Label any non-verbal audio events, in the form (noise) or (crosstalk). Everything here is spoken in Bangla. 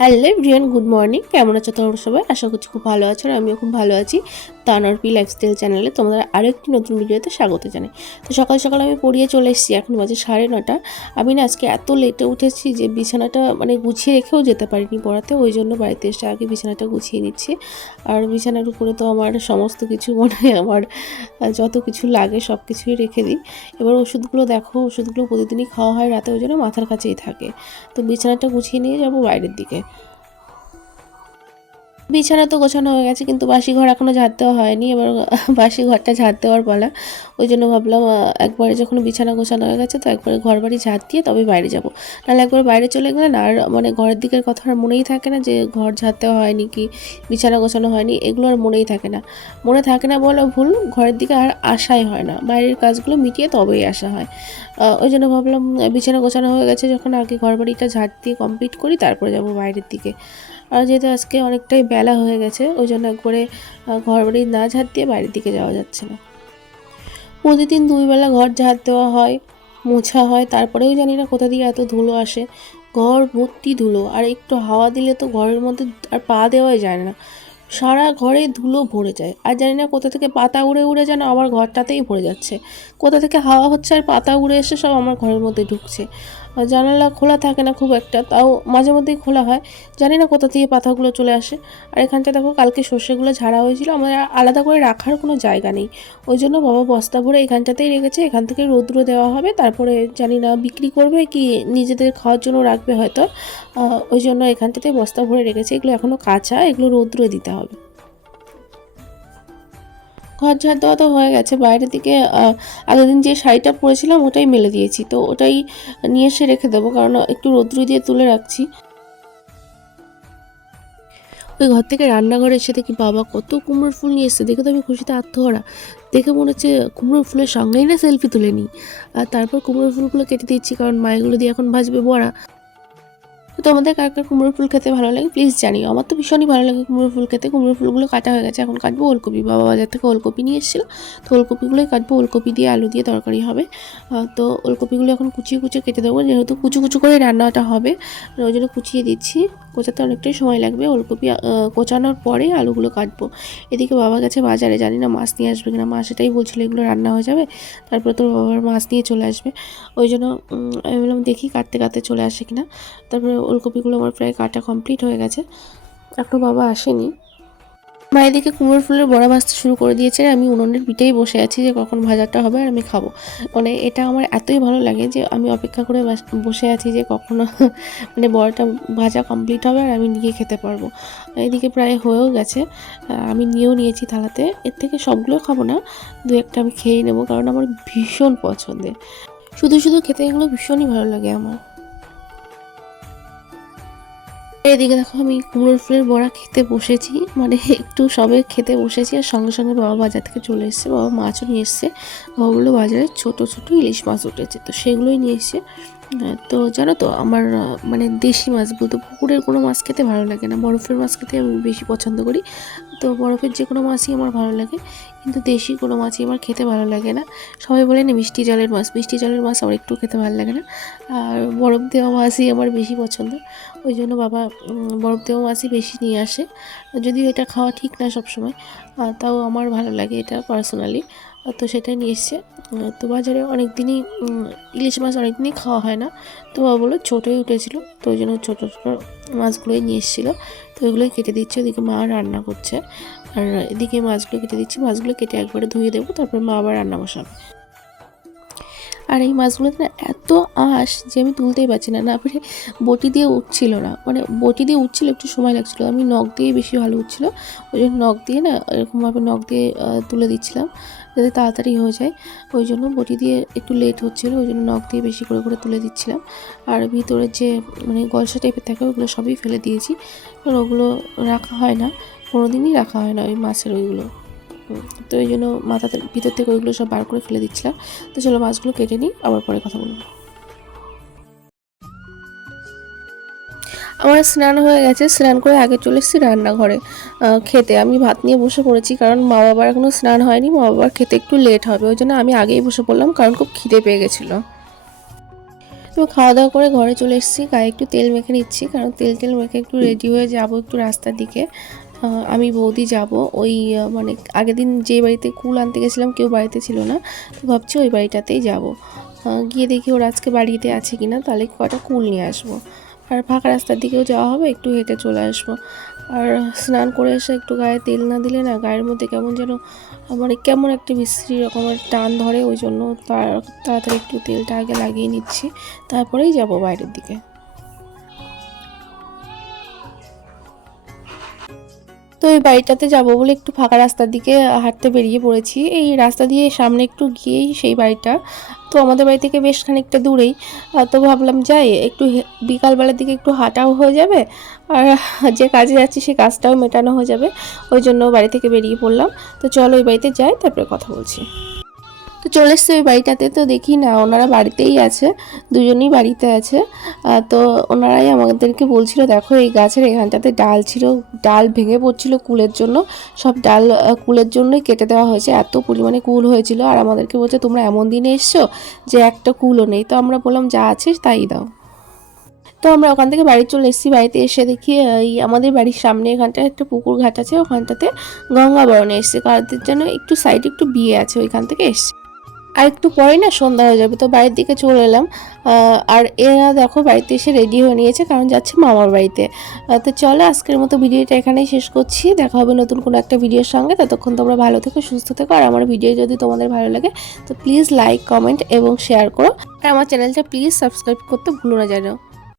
Hello everyone, good morning. কেমন আছো তোমরা সবাই? আশা করছি খুব ভালো আছো আর আমিও খুব ভালো আছি। তানরপি লাইফস্টাইল চ্যানেলে তোমাদের আরও একটি নতুন ভিডিওতে স্বাগত জানাই। তো সকাল সকাল আমি পড়িয়ে চলে এসেছি, এখন বাজে সাড়ে নটা। আমি না আজকে এত লেটে উঠেছি যে বিছানাটা মানে গুছিয়ে রেখেও যেতে পারিনি পড়াতে, ওই জন্য বাড়িতে এসে আগে বিছানাটা গুছিয়ে নিচ্ছি। আর বিছানার উপরে তো আমার সমস্ত কিছু মানে আমার যত কিছু লাগে সব কিছুই রেখে দিই। এবার ওষুধগুলো দেখো, ওষুধগুলো প্রতিদিনই খাওয়া হয় রাতে, ওই জন্য মাথার কাছেই থাকে। তো বিছানাটা গুছিয়ে নিয়ে যাব বাইরের দিকে। বিছানা তো গোছানো হয়ে গেছে, কিন্তু বাসি ঘর এখনও ঝাড় দেওয়া হয়নি, এবার (laughs) বাসি ঘরটা ঝাড় দেওয়ার পালা। ওই জন্য ভাবলাম একবারে যখন বিছানা গোছানো হয়ে গেছে, তো একবারে ঘর বাড়ি ঝাড় দিয়ে তবে বাইরে যাব। নাহলে একবার বাইরে চলে গেলে না, আর মানে ঘরের দিকের কথা আর মনেই থাকে না যে ঘর ঝাড় দেওয়া হয়নি কি, বিছানা গোছানো হয়নি, এগুলো আর মনেই থাকে না। মনে থাকে না বলা ভুল, ঘরের দিকে আর আসাই হয় না। বাইরের কাজগুলো মিটিয়ে তবেই আসা হয়। ওই জন্য ভাবলাম, বিছানা গোছানো হয়ে গেছে, যখন আগে ঘর বাড়িটা ঝাড় দিয়ে কমপ্লিট করি, তারপরে যাব বাইরের দিকে। আর যেহেতু আজকে অনেকটাই বেলা হয়ে গেছে, ওই জন্য একবারে ঘর বাড়ি না ঝাড় দিয়ে বাইরের দিকে যাওয়া যাচ্ছে না। প্রতিদিন দুই বেলা ঘর ঝাড় দেওয়া হয়, মোছা হয়, তারপরেও জানি না কোথা দিয়ে এত ধুলো আসে। ঘর ভর্তি ধুলো, আর একটু হাওয়া দিলে তো ঘরের মধ্যে আর পা দেওয়াই যায় না। সারা ঘরে ধুলো ভরে যায়, আর জানি না কোথা থেকে পাতা উড়ে উড়ে যেন আমার ঘরটাতেই ভরে যাচ্ছে। কোথা থেকে হাওয়া হচ্ছে আর পাতা উড়ে এসে সব আমার ঘরের মধ্যে ঢুকছে। জানালা খোলা থাকে না খুব একটা, তাও মাঝে মধ্যেই খোলা হয়। জানি না কোথা থেকে পাতাগুলো চলে আসে। আর এখানটা দেখো কালকে সর্ষেগুলো ঝাড়া হয়েছিল আমাদের আলাদা করে রাখার কোনো জায়গা নেই। ওই জন্য বাবা বস্তা ভরে এখানটাতেই রেখেছে, এখান থেকে রৌদ্র দেওয়া হবে, তারপরে জানি না বিক্রি করবে কি নিজেদের খাওয়ার জন্য রাখবে হয়তো। ওই জন্য এখানটাতেই বস্তা ভরে রেখেছে, এগুলো এখনও কাঁচা, এগুলো রৌদ্র দিতে হবে। ঘর ঝাড় দেওয়া তো হয়ে গেছে। বাইরের দিকে আগের দিন যে শাড়িটা পরেছিলাম ওটাই মেলে দিয়েছি। তো ওটাই নিয়ে এসে রেখে দেবো, কারণ একটু রৌদ্র দিয়ে তুলে রাখছি। ওই ঘর থেকে রান্নাঘরে এসে দেখি বাবা কত কুমড়োর ফুল নিয়ে এসছে। দেখে তো আমি খুশিতে আত্মহরা। দেখে মনে হচ্ছে কুমড়োর ফুলের সঙ্গেই না সেলফি তুলে নিই। আর তারপর কুমড়োর ফুলগুলো কেটে দিচ্ছি, কারণ মায়েগুলো দিয়ে এখন ভাজবে বড়া। তো তোমাদের কার কার কুমড়োর ফুল খেতে ভালো লাগে প্লিজ জানিও। আমার তো ভীষণই ভালো লাগে কুমড়ো ফুল খেতে। কুমড়ো ফুলগুলো কাটা হয়ে গেছে, এখন কাটবো ওলকপি। বাবা বাজার থেকে ওলকপি নিয়ে এসেছিল, তো ওলকপিগুলোই কাটবো। ওলকপি দিয়ে আলু দিয়ে তরকারি হবে। তো ওলকপিগুলো এখন কুচিয়ে কুচিয়ে কেটে দেবো। যেহেতু কুচু কুচু করে রান্নাটা হবে ওই জন্য কুচিয়ে দিচ্ছি। কোচাতে অনেকটাই সময় লাগবে। ওলকপি কোচানোর পরে আলুগুলো কাটবো। এদিকে বাবা গেছে বাজারে, জানি না মাছ নিয়ে আসবে কিনা। মা সেটাই বলছিল এগুলো রান্না হয়ে যাবে। তারপর তোর বাবার মাছ নিয়ে চলে আসবে। ওই জন্য আমি বললাম দেখি কাটতে কাটতে চলে আসে কিনা। তারপরে ওলকপিগুলো আমার প্রায় কাটা কমপ্লিট হয়ে গেছে। এখনও বাবা আসেনি। মা এদিকে কুমড়োর ফুলের বড়া ভাজতে শুরু করে দিয়েছে। আমি উনুনের পিঠেই বসে আছি যে কখন ভাজাটা হবে আর আমি খাব। মানে এটা আমার এতই ভালো লাগে যে আমি অপেক্ষা করে বাস- আছি যে কখনো (laughs) মানে বড়াটা ভাজা কমপ্লিট হবে আর আমি নিয়ে খেতে পারব। এদিকে প্রায় হয়েও গেছে। আমি নিয়েও নিয়েছি থালাতে। এর থেকে সবগুলো খাব না, দু একটা আমি খেয়ে নেব, কারণ আমার ভীষণ পছন্দের। শুধু শুধু খেতে এগুলো ভীষণই ভালো লাগে আমার। এদিকে দেখো আমি কুমড়োর ফুলের বড়া খেতে বসেছি। মানে একটু সবে খেতে বসেছি আর সঙ্গে সঙ্গে বাবা বাজার থেকে চলে এসছে, বাবা মাছও নিয়ে এসছে। বাবাগুলো বাজারে ছোট ছোট ইলিশ মাছ উঠেছে, তো সেগুলোই নিয়ে এসছে। তো জানো তো, আমার মানে দেশি মাছ বলতে পুকুরের কোনো মাছ খেতে ভালো লাগে না। বরফের মাছ খেতে আমি বেশি পছন্দ করি। তো বরফের যে কোনো মাছই আমার ভালো লাগে, কিন্তু দেশি কোনো মাছই আমার খেতে ভালো লাগে না। সবাই বলে না মিষ্টি জলের মাছ, মিষ্টি জলের মাছ আমার একটু খেতে ভালো লাগে না। আর বরফ দেওয়া মাছই আমার বেশি পছন্দ। ওই জন্য বাবা বরফ দেওয়া মাছই বেশি নিয়ে আসে। যদিও এটা খাওয়া ঠিক না সবসময় তাও আমার ভালো লাগে এটা পার্সোনালি তো সেটাই নিয়ে এসছে। তো বাজারে অনেক দিনই ইলিশ মাছ অনেক দিনই খাওয়া হয় না। তো বাবা বলল ছোটোই উঠেছিলো, তো ওই জন্য ছোটো ছোটো মাছগুলোই নিয়ে এসেছিল। তো ওইগুলোই কেটে দিচ্ছে, ওদিকে মা রান্না করছে। আর এদিকে মাছগুলো কেটে দিচ্ছি, মাছগুলো কেটে একবারে ধুয়ে দেবো, তারপর মা আবার রান্না বসাবে। আর এই মাছগুলোতে না এত আঁশ যে আমি তুলতেই পারছি না না পেরে বটি দিয়ে উঠছিল না। মানে বটি দিয়ে উঠছিল, একটু সময় লাগছিল। আমি নখ দিয়ে বেশি ভালো উঠছিল, ওই জন্য নখ দিয়ে না এরকমভাবে নখ দিয়ে তুলে দিচ্ছিলাম। যাতে তাড়াতাড়ি হয়ে যায়। ওই জন্য বটি দিয়ে একটু লেট হচ্ছিল, ওই জন্য নখ দিয়ে বেশি করে করে তুলে দিচ্ছিলাম। আর ভিতরে যে মানে গলসা টাইপের থাকে, ওগুলো সবই ফেলে দিয়েছি। কারণ ওগুলো রাখা হয় না কোনো দিনই রাখা হয় না ওই মাছের ওইগুলো। তো ওই জন্য মাথাতে, ভিতর থেকে ওইগুলো সব বার করে ফেলে দিচ্ছিলাম। তো চলো মাছগুলো কেটে নিই, আবার পরে কথা বলব। আমার স্নান হয়ে গেছে, স্নান করে আগে চলে এসেছি রান্নাঘরে খেতে। আমি ভাত নিয়ে বসে পড়েছি কারণ মা বাবার এখনও স্নান হয়নি, মা বাবার খেতে একটু লেট হবে, ওই জন্য আমি আগেই বসে পড়লাম কারণ খুব খিদে পেয়ে গেছিল। তো খাওয়া দাওয়া করে ঘরে চলে এসেছি, গায়ে একটু তেল মেখে নিচ্ছি কারণ তেল তেল মেখে একটু রেডি হয়ে যাব একটু রাস্তার দিকে। আমি বৌদি যাব, ওই মানে আগের দিন যে বাড়িতে কুল আনতে গেছিলাম কেউ বাড়িতে ছিল না, তো ভাবছি ওই বাড়িটাতেই যাব। গিয়ে দেখি ওরা আজকে বাড়িতে আছে কিনা, তাহলে কটা কুল নিয়ে আসব। আর ফাঁকা রাস্তার দিকেও যাওয়া হবে, একটু হেঁটে চলে আসব। আর স্নান করে এসে একটু গায়ে তেল না দিলে না গায়ের মধ্যে কেমন যেন আমার কেমন একটা বিশ্রী রকমের টান ধরে, ওই জন্য তাড়াতাড়ি একটু তেলটা আগে লাগিয়ে নিচ্ছি, তারপরেই যাব বাইরের দিকে। তো এই বাড়িটাতে যাব বলে একটু ফাঁকা রাস্তার দিকে হাঁটতে বেরিয়ে পড়েছি। এই রাস্তা দিয়ে সামনে একটু গিয়েই সেই বাড়িটা। তো আমাদের বাড়ি থেকে বেশ খানিকটা দূরেই। তো ভাবলাম যাই, একটু বিকালবেলার দিকে একটু হাঁটাও হয়ে যাবে। আর যে কাজে যাচ্ছি সেই কাজটাও মেটানো হয়ে যাবে। ওই জন্য বাড়ি থেকে বেরিয়ে পড়লাম। তো চলো ওই বাড়িতে যাই, তারপরে কথা বলছি। তো চলে এসছে ওই বাড়িটাতে, তো দেখি না, ওনারা বাড়িতেই আছে, দুজনেই বাড়িতে আছে। তো ওনারাই আমাদেরকে বলছিল, দেখো, এই গাছের এখানটাতে ডাল ছিল, ডাল ভেঙে পড়ছিল কুলের জন্য। সব ডাল কুলের জন্যই কেটে দেওয়া হয়েছে। এত পরিমাণে কুল হয়েছিল। আর আমাদেরকে বলছে, তোমরা এমন দিনে এসছো যে একটা কুলও নেই। তো আমরা বললাম, যা আছে তাই দাও। তো আমরা ওখান থেকে বাড়ি চলে এসেছি। বাড়িতে এসে দেখি এই আমাদের বাড়ির সামনে এখানটায় একটা পুকুর ঘাট আছে। ওখানটাতে গঙ্গা বরণে এসছে। কাদের জন্য একটু সাইডে একটু বিয়ে আছে, ওইখান থেকে এসছে। আর একটু পরে না সন্ধ্যা হয়ে যাবে, তো বাড়ির দিকে চলে এলাম। আর এরা দেখো বাড়িতে এসে রেডি হয়ে নিয়েছে, কারণ যাচ্ছে মামার বাড়িতে। তো চলো আজকের মতো ভিডিওটা এখানেই শেষ করছি। দেখা হবে নতুন কোনো একটা ভিডিওর সঙ্গে। ততক্ষণ তোমরা ভালো থেকো, সুস্থ থেকো। আর আমার ভিডিও যদি তোমাদের ভালো লাগে, তো প্লিজ লাইক কমেন্ট এবং শেয়ার করো। আর আমার চ্যানেলটা প্লিজ সাবস্ক্রাইব করতে ভুলো না জানো